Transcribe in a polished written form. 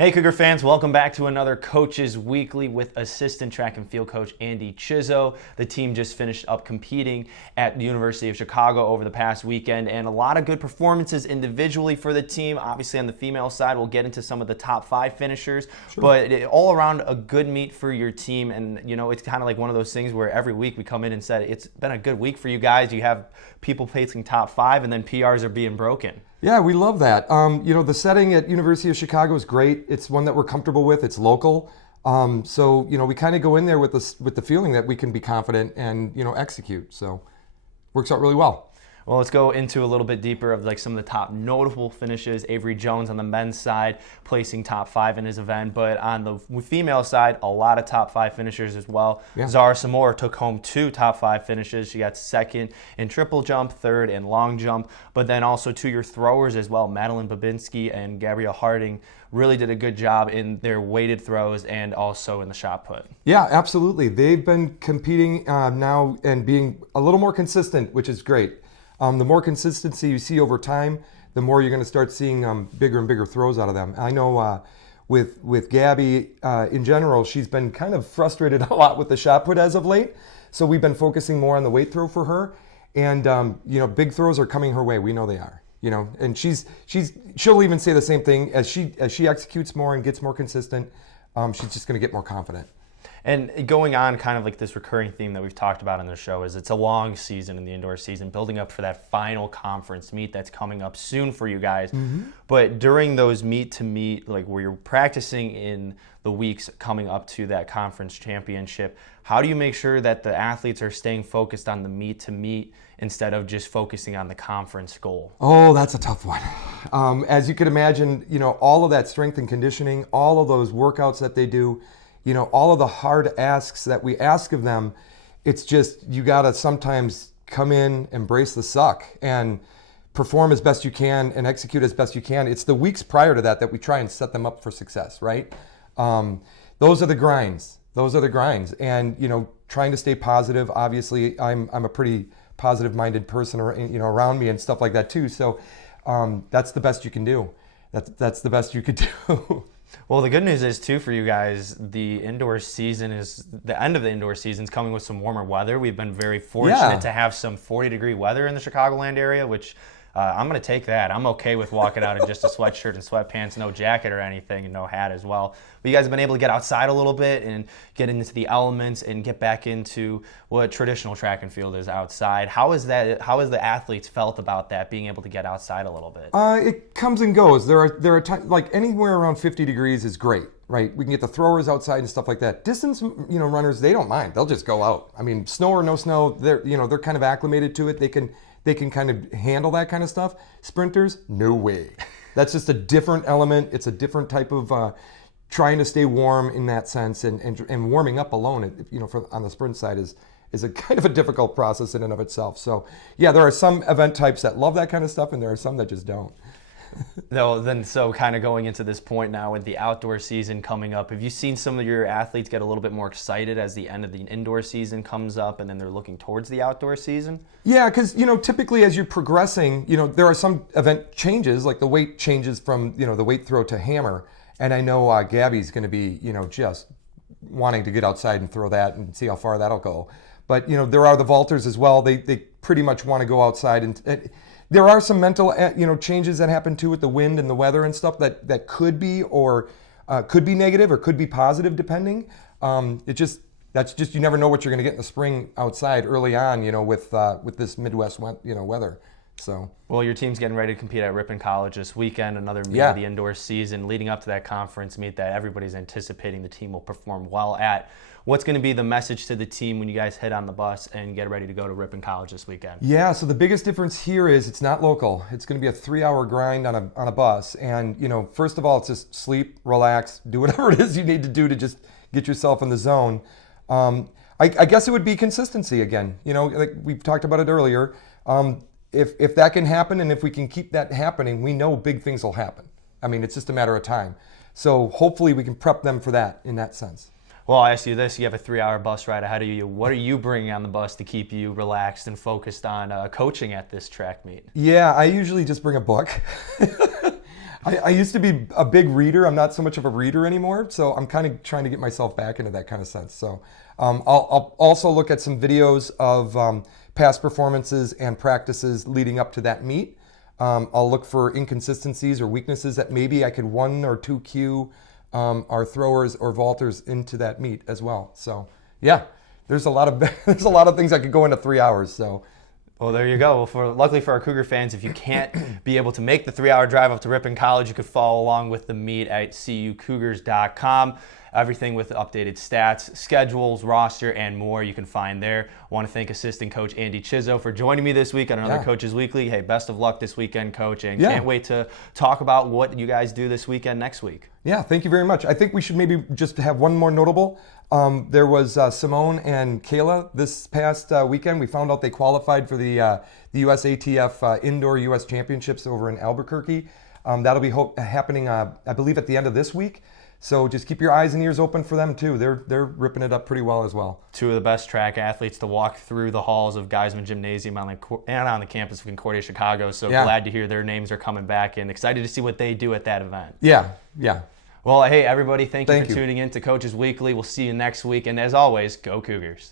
Hey Cougar fans, welcome back to another Coaches Weekly with assistant track and field coach Andy Chizzo. The team just finished up competing at the University of Chicago over the past weekend, and a lot of good performances individually for the team. Obviously on the female side, we'll get into some of the top 5 finishers, but all around a good meet for your team. And you know, it's kind of like one of those things where every week we come in and said, it's been a good week for you guys. You have people placing top 5 and then PRs are being broken. Yeah, we love that. The setting at University of Chicago is great. It's one that we're comfortable with. It's local. So we kind of go in there with the feeling that we can be confident and, execute. So works out really well. Well, let's go into a little bit deeper of like some of the top notable finishes. Avery Jones on the men's side placing top 5 in his event, but on the female side, a lot of top 5 finishers as well. Yeah. Zara Samora took home 2 top 5 finishes. She got second in triple jump, third in long jump, but then also to your throwers as well. Madeline Babinski and Gabrielle Harding really did a good job in their weighted throws and also in the shot put. Yeah, absolutely. They've been competing now and being a little more consistent, which is great. The more consistency you see over time, the more you're going to start seeing bigger and bigger throws out of them. I know with Gabby in general, she's been kind of frustrated a lot with the shot put as of late. So we've been focusing more on the weight throw for her, and big throws are coming her way. We know they are. And she'll even say the same thing as she executes more and gets more consistent. She's just going to get more confident. And going on kind of like this recurring theme that we've talked about on the show is it's a long season in the indoor season, building up for that final conference meet that's coming up soon for you guys. Mm-hmm. But during those meet to meet, like where you're practicing in the weeks coming up to that conference championship, how do you make sure that the athletes are staying focused on the meet to meet instead of just focusing on the conference goal? Oh, that's a tough one. As you can imagine, all of that strength and conditioning, all of those workouts that they do, all of the hard asks that we ask of them, it's just you got to sometimes come in, embrace the suck, and perform as best you can and execute as best you can. It's the weeks prior to that we try and set them up for success, right? Those are the grinds. And, trying to stay positive. Obviously, I'm a pretty positive-minded person, around me and stuff like that too. So that's the best you can do. That's the best you could do. Well, the good news is, too, for you guys, the end of the indoor season is coming with some warmer weather. We've been very fortunate to have some 40-degree weather in the Chicagoland area, which I'm going to take that. I'm okay with walking out in just a sweatshirt and sweatpants, no jacket or anything, and no hat as well. But you guys have been able to get outside a little bit and get into the elements and get back into what traditional track and field is outside. How has the athletes felt about that, being able to get outside a little bit? It comes and goes. There are times, like anywhere around 50 degrees is great, right? We can get the throwers outside and stuff like that. Distance, runners, they don't mind. They'll just go out. I mean, snow or no snow, they're kind of acclimated to it. They can kind of handle that kind of stuff. Sprinters, no way. That's just a different element. It's a different type of trying to stay warm in that sense, and warming up alone, on the sprint side is a kind of a difficult process in and of itself. So yeah, there are some event types that love that kind of stuff, and there are some that just don't. So kind of going into this point now with the outdoor season coming up, have you seen some of your athletes get a little bit more excited as the end of the indoor season comes up and then they're looking towards the outdoor season? Yeah, because, typically as you're progressing, there are some event changes, like the weight changes from, the weight throw to hammer. And I know Gabby's going to be, just wanting to get outside and throw that and see how far that'll go. But, there are the vaulters as well. They pretty much want to go outside and there are some mental, changes that happen too with the wind and the weather and stuff that could be could be negative or could be positive depending. That's just you never know what you're going to get in the spring outside early on, with this Midwest weather. So well, your team's getting ready to compete at Ripon College this weekend, another meet of the indoor season, leading up to that conference meet that everybody's anticipating the team will perform well at. What's going to be the message to the team when you guys head on the bus and get ready to go to Ripon College this weekend? Yeah, so the biggest difference here is it's not local. It's going to be a 3-hour grind on a bus. And, first of all, it's just sleep, relax, do whatever it is you need to do to just get yourself in the zone. I guess it would be consistency again. Like we've talked about it earlier. If that can happen and if we can keep that happening, we know big things will happen. I mean, it's just a matter of time. So hopefully we can prep them for that in that sense. Well, I'll ask you this. You have a 3-hour bus ride ahead of you. What are you bringing on the bus to keep you relaxed and focused on coaching at this track meet? Yeah, I usually just bring a book. I used to be a big reader. I'm not so much of a reader anymore, so I'm kind of trying to get myself back into that kind of sense. So I'll also look at some videos of past performances and practices leading up to that meet. I'll look for inconsistencies or weaknesses that maybe I could 1 or 2 cue our throwers or vaulters into that meet as well. So yeah, there's a lot of there's a lot of things that could go into 3 hours. So. Well, there you go. Well, luckily for our Cougar fans, if you can't be able to make the 3-hour drive up to Ripon College, you could follow along with the meet at cucougars.com. Everything with updated stats, schedules, roster, and more you can find there. I want to thank assistant coach Andy Chizzo for joining me this week on another Coaches Weekly. Hey, best of luck this weekend, Coach, and can't wait to talk about what you guys do this weekend next week. Yeah, thank you very much. I think we should maybe just have one more notable. There was Simone and Kayla this past weekend. We found out they qualified for the USATF Indoor US Championships over in Albuquerque. That'll be happening, I believe, at the end of this week. So just keep your eyes and ears open for them too. They're ripping it up pretty well as well. 2 of the best track athletes to walk through the halls of Geisman Gymnasium and on the campus of Concordia, Chicago. So glad to hear their names are coming back and excited to see what they do at that event. Yeah. Well, hey, everybody, thank you for tuning in to Coaches Weekly. We'll see you next week. And as always, go Cougars.